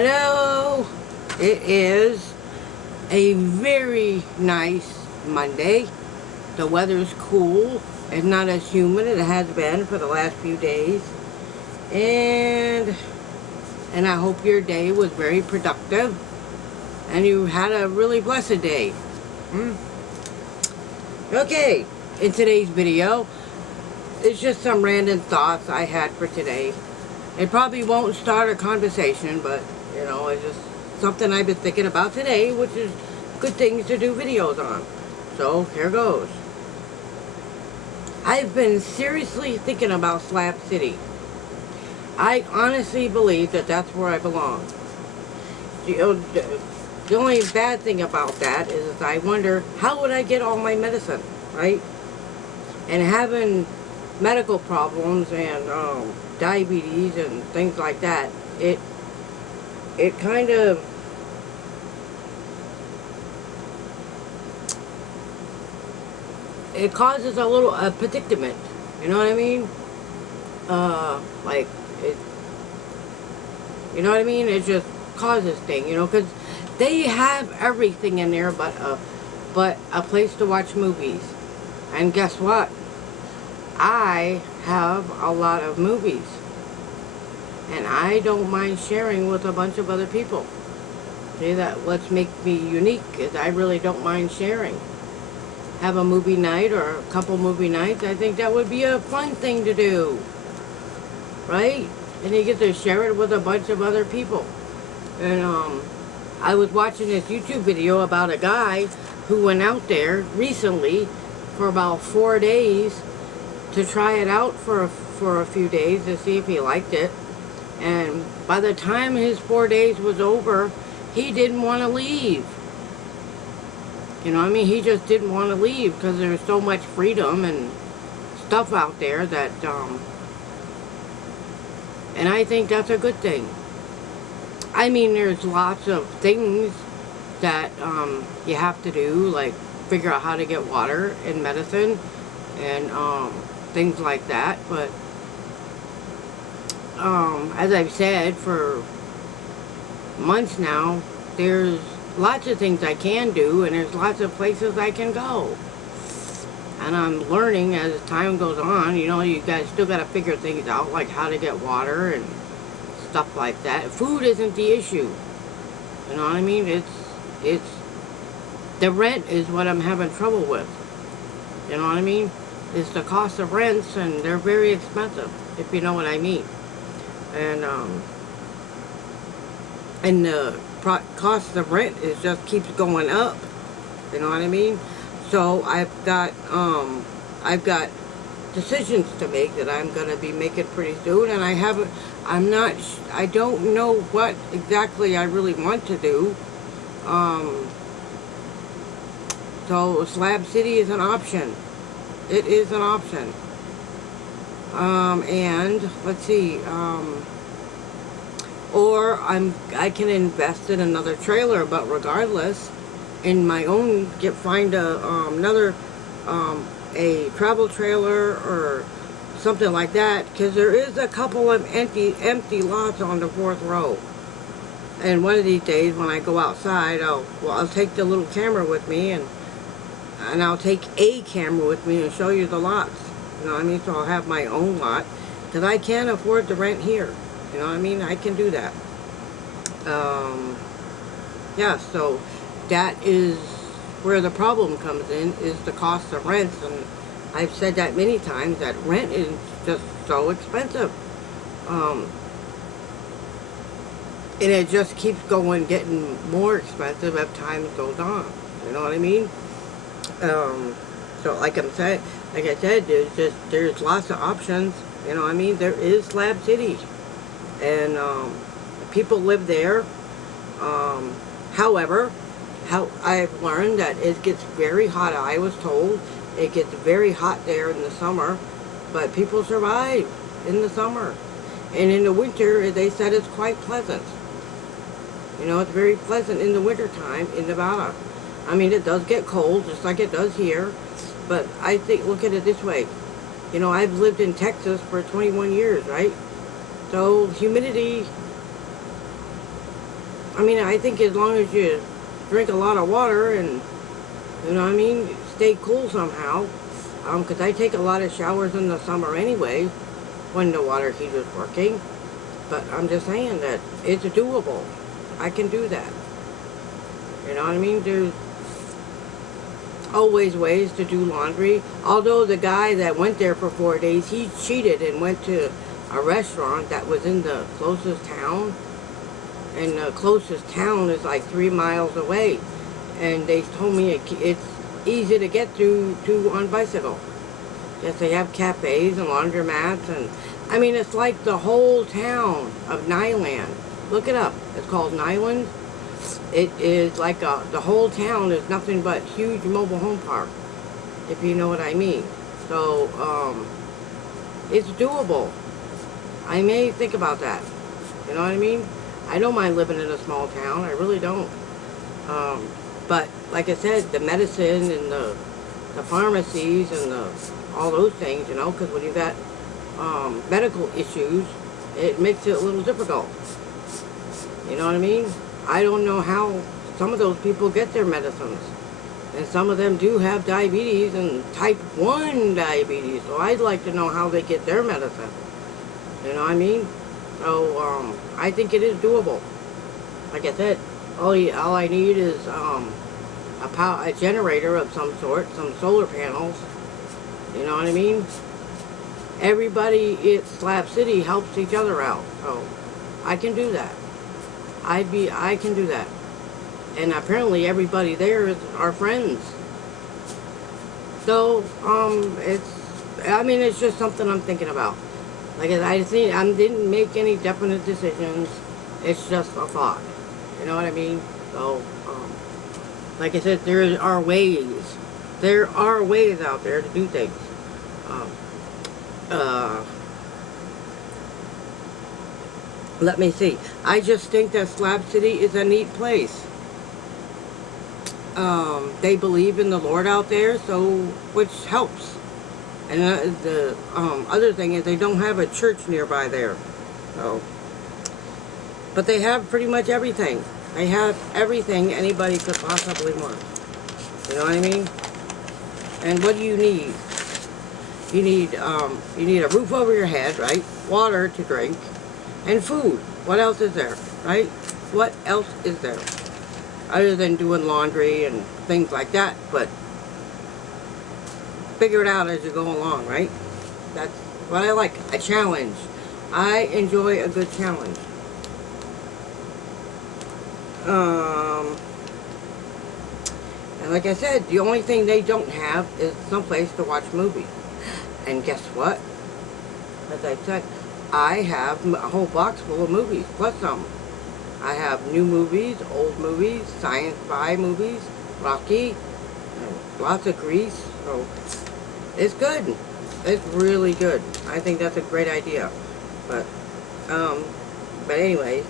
Hello! It is a very nice Monday. The weather's cool. It's not as humid as it has been for the last few days. And I hope your day was very productive and you had a really blessed day. Okay, in today's video, it's just some random thoughts I had for today. It probably won't start a conversation, but you know, it's just something I've been thinking about today, which is good things to do videos on. So here goes. I've been seriously thinking about Slab City. I honestly believe that that's where I belong. The only bad thing about that is I wonder, how would I get all my medicine, right? And having medical problems and diabetes and things like that, it kind of it causes a predicament, you know what I mean? Like it, you know what I mean? It just causes things, you know, because they have everything in there but a place to watch movies. And guess what? I have a lot of movies, and I don't mind sharing with a bunch of other people. See, that what's make me unique is I really don't mind sharing. Have a movie night or a couple movie nights. I think that would be a fun thing to do, right? And you get to share it with a bunch of other people. And I was watching this YouTube video about a guy who went out there recently for about 4 days to try it out for a few days to see if he liked it. And by the time his 4 days was over, he didn't want to leave. You know what I mean? He just didn't want to leave because there's so much freedom and stuff out there that, and I think that's a good thing. I mean, there's lots of things that you have to do, like figure out how to get water and medicine and things like that. But as I've said for months now, there's lots of things I can do, and there's lots of places I can go. And I'm learning as time goes on. You know, you guys still got to figure things out, like how to get water and stuff like that. Food isn't the issue. You know what I mean? It's the rent is what I'm having trouble with. You know what I mean? It's the cost of rents, and they're very expensive, if you know what I mean. And the cost of rent is just keeps going up. You know what I mean? So I've got decisions to make that I'm gonna be making pretty soon, and I don't know what exactly I really want to do. So Slab City is an option. It is an option. And let's see, or I can invest in another trailer, but regardless, in my own, find another a travel trailer or something like that, because there is a couple of empty lots on the 4th row. And one of these days when I go outside, I'll take the little camera with me, and I'll take a camera with me and show you the lots. You know what I mean? So I'll have my own lot, because I can't afford to rent here. You know what I mean? I can do that. Yeah, so that is where the problem comes in, is the cost of rents. And I've said that many times, that rent is just so expensive. And it just keeps getting more expensive as time goes on. You know what I mean? So like I said, there's lots of options. You know what I mean? There is Slab City, and people live there. However, I've learned that it gets very hot. I was told it gets very hot there in the summer, but people survive in the summer. And in the winter, they said it's quite pleasant. You know, it's very pleasant in the winter time in Nevada. I mean, it does get cold, just like it does here, but I think, look at it this way. You know, I've lived in Texas for 21 years, right? So humidity I mean, I think as long as you drink a lot of water and, you know what I mean, stay cool somehow. Because I take a lot of showers in the summer anyway when the water heater's working. But I'm just saying that it's doable. I can do that. You know what I mean? There's always ways to do laundry. Although the guy that went there for 4 days, he cheated and went to a restaurant that was in the closest town. And the closest town is like 3 miles away. And they told me it's easy to get to on bicycle. Yes, they have cafes and laundromats, and I mean, it's like the whole town of Nyland. Look it up. It's called Nyland. It is like the whole town is nothing but huge mobile home park, if you know what I mean. So, it's doable. I may think about that. You know what I mean? I don't mind living in a small town. I really don't. But, like I said, the medicine and the pharmacies and all those things, you know, because when you got medical issues, it makes it a little difficult. You know what I mean? I don't know how some of those people get their medicines. And some of them do have diabetes and type 1 diabetes. So I'd like to know how they get their medicine. You know what I mean? So I think it is doable. Like I said, all I need is a generator of some sort, some solar panels. You know what I mean? Everybody at Slab City helps each other out. So I can do that. I can do that. And apparently everybody there is our friends. So, it's just something I'm thinking about. Like I didn't make any definite decisions. It's just a thought. You know what I mean? So, like I said, there are ways. There are ways out there to do things. Let me see. I just think that Slab City is a neat place. They believe in the Lord out there, so which helps. And the other thing is they don't have a church nearby there. So, but they have pretty much everything. They have everything anybody could possibly want. You know what I mean? And what do you need? You need a roof over your head, right? Water to drink, and food. What else is there, right? What else is there? Other than doing laundry and things like that, but figure it out as you go along, right? That's what I like, a challenge. I enjoy a good challenge. And like I said, the only thing they don't have is someplace to watch movies. And guess what? As I said, I have a whole box full of movies, plus some. I have new movies, old movies, sci-fi movies, Rocky, and lots of Grease. So it's good. It's really good. I think that's a great idea. But anyway,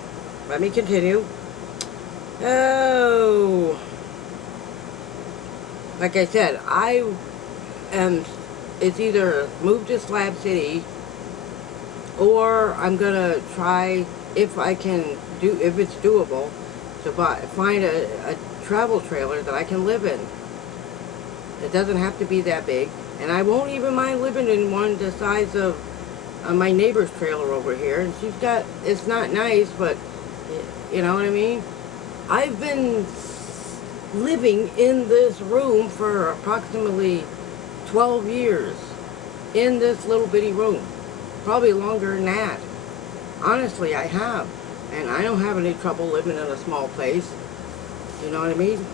let me continue. Oh, like I said, it's either move to Slab City, or I'm gonna try, if it's doable, to find a travel trailer that I can live in. It doesn't have to be that big, and I won't even mind living in one the size of my neighbor's trailer over here. And it's not nice, but you know what I mean? I've been living in this room for approximately 12 years, in this little bitty room. Probably longer than that. Honestly, I have. And I don't have any trouble living in a small place. You know what I mean?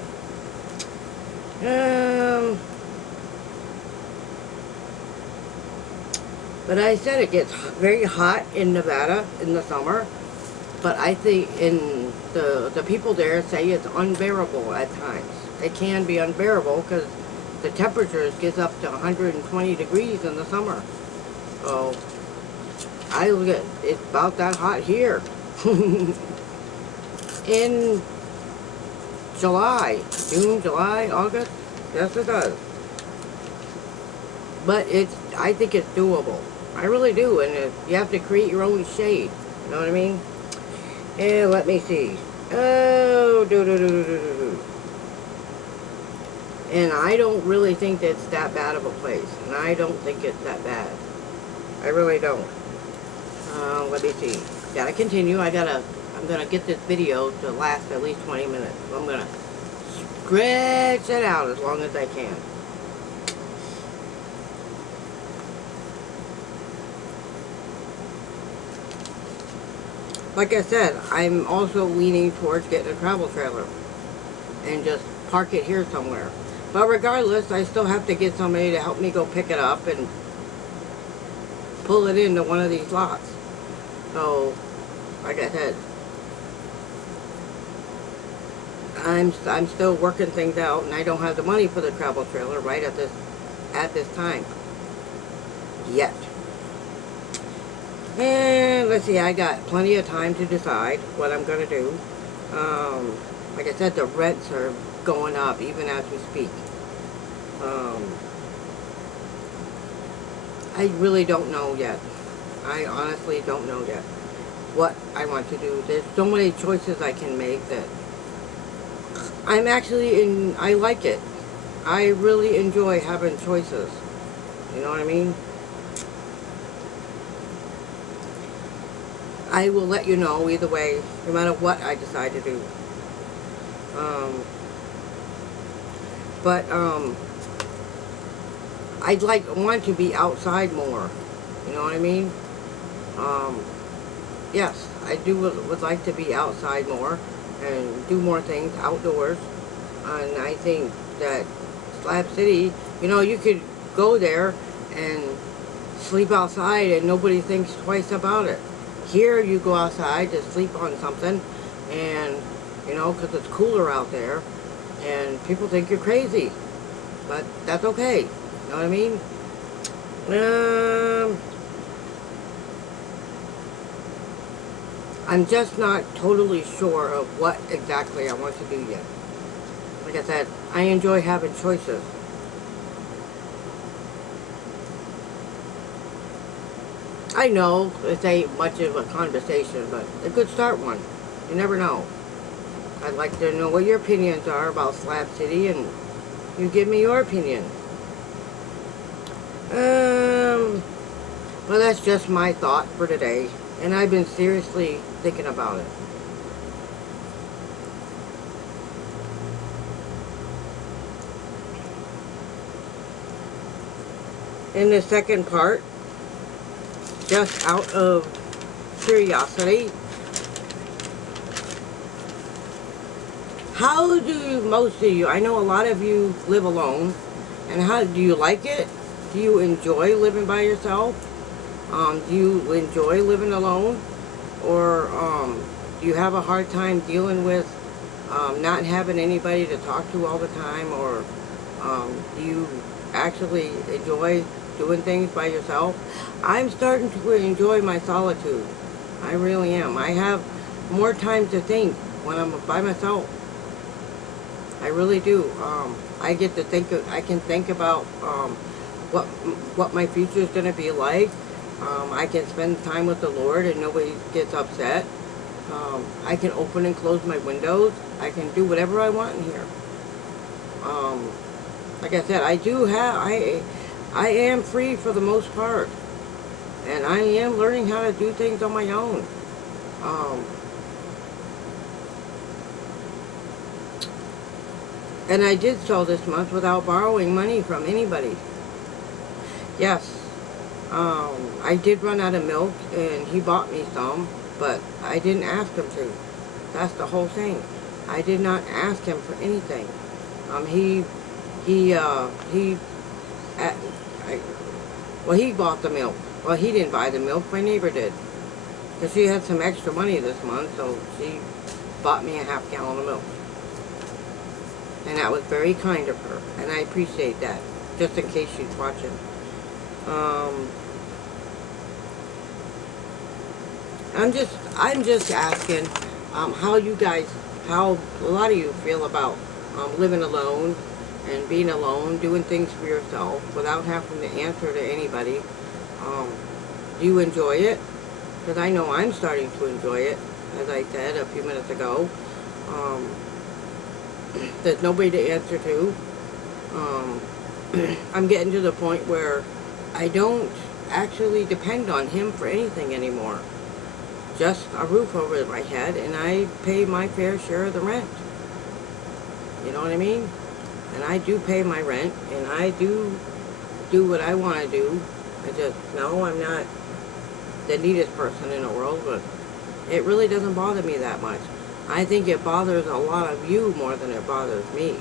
But I said it gets very hot in Nevada in the summer. But I think the people there say it's unbearable at times. It can be unbearable because the temperatures gets up to 120 degrees in the summer. So it's about that hot here. In June, July, August, yes it does. But I think it's doable. I really do, and you have to create your own shade. You know what I mean? And let me see. Oh, do. And I don't really think it's that bad of a place. And I don't think it's that bad. I really don't. Let me see. Gotta continue. I'm gonna get this video to last at least 20 minutes. So I'm gonna stretch it out as long as I can. Like I said, I'm also leaning towards getting a travel trailer and just park it here somewhere. But regardless, I still have to get somebody to help me go pick it up and pull it into one of these lots. So, like I said, I'm still working things out, and I don't have the money for the travel trailer right at this time yet. And let's see, I got plenty of time to decide what I'm gonna do. Like I said, the rents are going up even as we speak. I really don't know yet. I honestly don't know yet what I want to do. There's so many choices I can make that I like it. I really enjoy having choices. You know what I mean? I will let you know either way, no matter what I decide to do. But I'd want to be outside more. You know what I mean? Yes, I would like to be outside more and do more things outdoors. And I think that Slab City, you could go there and sleep outside and nobody thinks twice about it. Here you go outside to sleep on something and, because it's cooler out there and people think you're crazy. But that's okay. You know what I mean? I'm just not totally sure of what exactly I want to do yet. Like I said, I enjoy having choices. I know this ain't much of a conversation, but a good start one. You never know. I'd like to know what your opinions are about Slab City, and you give me your opinion. Well, that's just my thought for today, and I've been seriously thinking about it. In the second part, just out of curiosity, how do most of you, I know a lot of you live alone, and how do you like it? Do you enjoy living by yourself? Do you enjoy living alone? Or do you have a hard time dealing with not having anybody to talk to all the time? Or do you actually enjoy doing things by yourself? I'm starting to enjoy my solitude. I really am. I have more time to think when I'm by myself. I really do. I get to think. I can think about what my future is going to be like. I can spend time with the Lord and nobody gets upset. I can open and close my windows. I can do whatever I want in here. Like I said, I am free for the most part. And I am learning how to do things on my own. And I did so this month without borrowing money from anybody. Yes. I did run out of milk and he bought me some, but I didn't ask him to. That's the whole thing. I did not ask him for anything. He bought the milk. Well, he didn't buy the milk, my neighbor did. Because she had some extra money this month, so she bought me a half gallon of milk. And that was very kind of her, and I appreciate that, just in case she's watching. I'm just asking how a lot of you feel about living alone and being alone, doing things for yourself without having to answer to anybody. Do you enjoy it? Because I know I'm starting to enjoy it, as I said a few minutes ago. Um, there's nobody to answer to. I'm getting to the point where I don't actually depend on him for anything anymore. Just a roof over my head, and I pay my fair share of the rent. You know what I mean? And I do pay my rent, and I do what I want to do. I just, no, I'm not the neatest person in the world, but it really doesn't bother me that much. I think it bothers a lot of you more than it bothers me.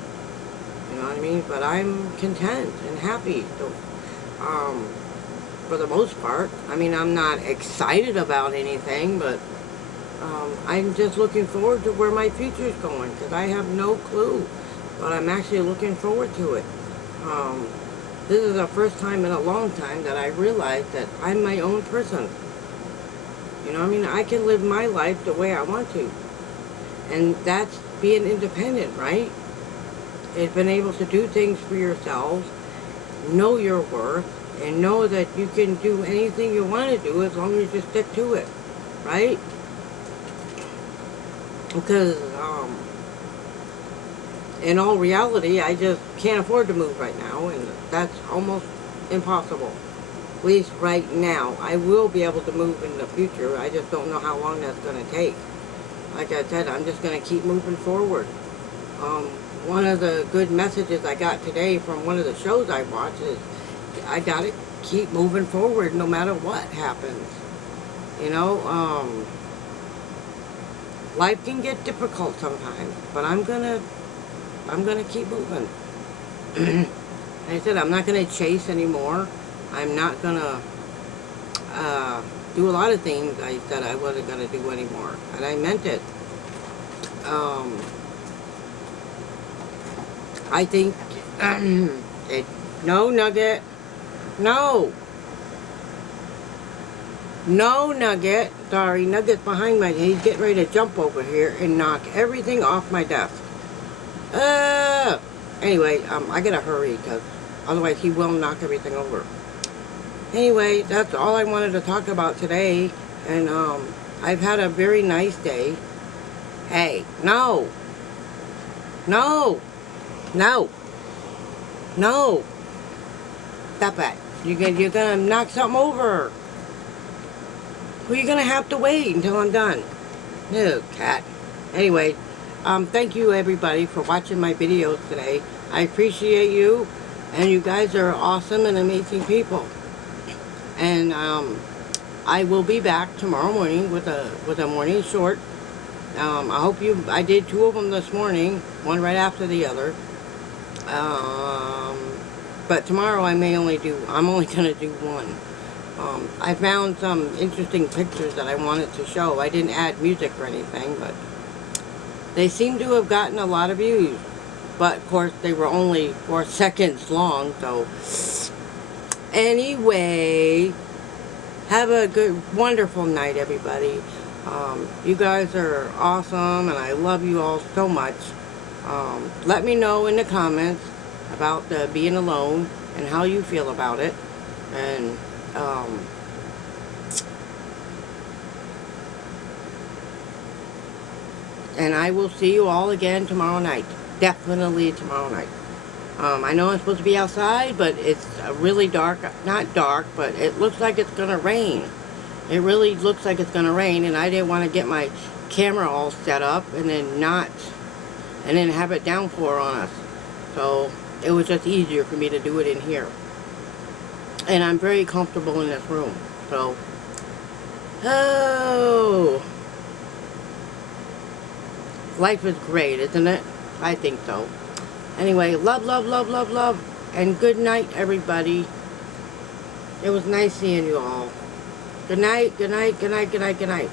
You know what I mean? But I'm content and happy. So, for the most part. I mean, I'm not excited about anything, but I'm just looking forward to where my future's going, because I have no clue. But I'm actually looking forward to it. This is the first time in a long time that I realized that I'm my own person. You know what I mean? I can live my life the way I want to. And that's being independent, right? It's been able to do things for yourselves, know your worth, and know that you can do anything you want to do as long as you stick to it, right? Because, in all reality, I just can't afford to move right now, and that's almost impossible. At least right now. I will be able to move in the future. I just don't know how long that's going to take. Like I said, I'm just going to keep moving forward. One of the good messages I got today from one of the shows I watched is, I got to keep moving forward no matter what happens. You know, life can get difficult sometimes, but I'm gonna keep moving. Like I said, I'm not gonna chase anymore. I'm not gonna do a lot of things I said I wasn't gonna do anymore, and I meant it. I think no, Nugget, no, Nugget. Sorry, Nugget's behind my. He's getting ready to jump over here and knock everything off my desk. Anyway, I gotta hurry, because otherwise he will knock everything over. Anyway, that's all I wanted to talk about today, and I've had a very nice day. Hey, no, stop it. You're gonna knock something over. Well, you're gonna have to wait until I'm done. No, cat. Anyway, thank you everybody for watching my videos today. I appreciate you, and you guys are awesome and amazing people. And I will be back tomorrow morning with a morning short. I hope I did 2 of them this morning, one right after the other. But tomorrow I'm only gonna do one. I found some interesting pictures that I wanted to show. I didn't add music or anything, but they seem to have gotten a lot of views. But of course they were only 4 seconds long, so anyway, have a good, wonderful night, everybody. You guys are awesome, and I love you all so much. Let me know in the comments about being alone and how you feel about it. And I will see you all again tomorrow night. Definitely tomorrow night. I know I'm supposed to be outside, but it's really dark. Not dark, but it looks like it's going to rain. It really looks like it's going to rain, and I didn't want to get my camera all set up and then have it downpour on us. So it was just easier for me to do it in here. And I'm very comfortable in this room. So, life is great, isn't it? I think so. Anyway, love, love, love, love, love. And good night, everybody. It was nice seeing you all. Good night, good night, good night, good night, good night.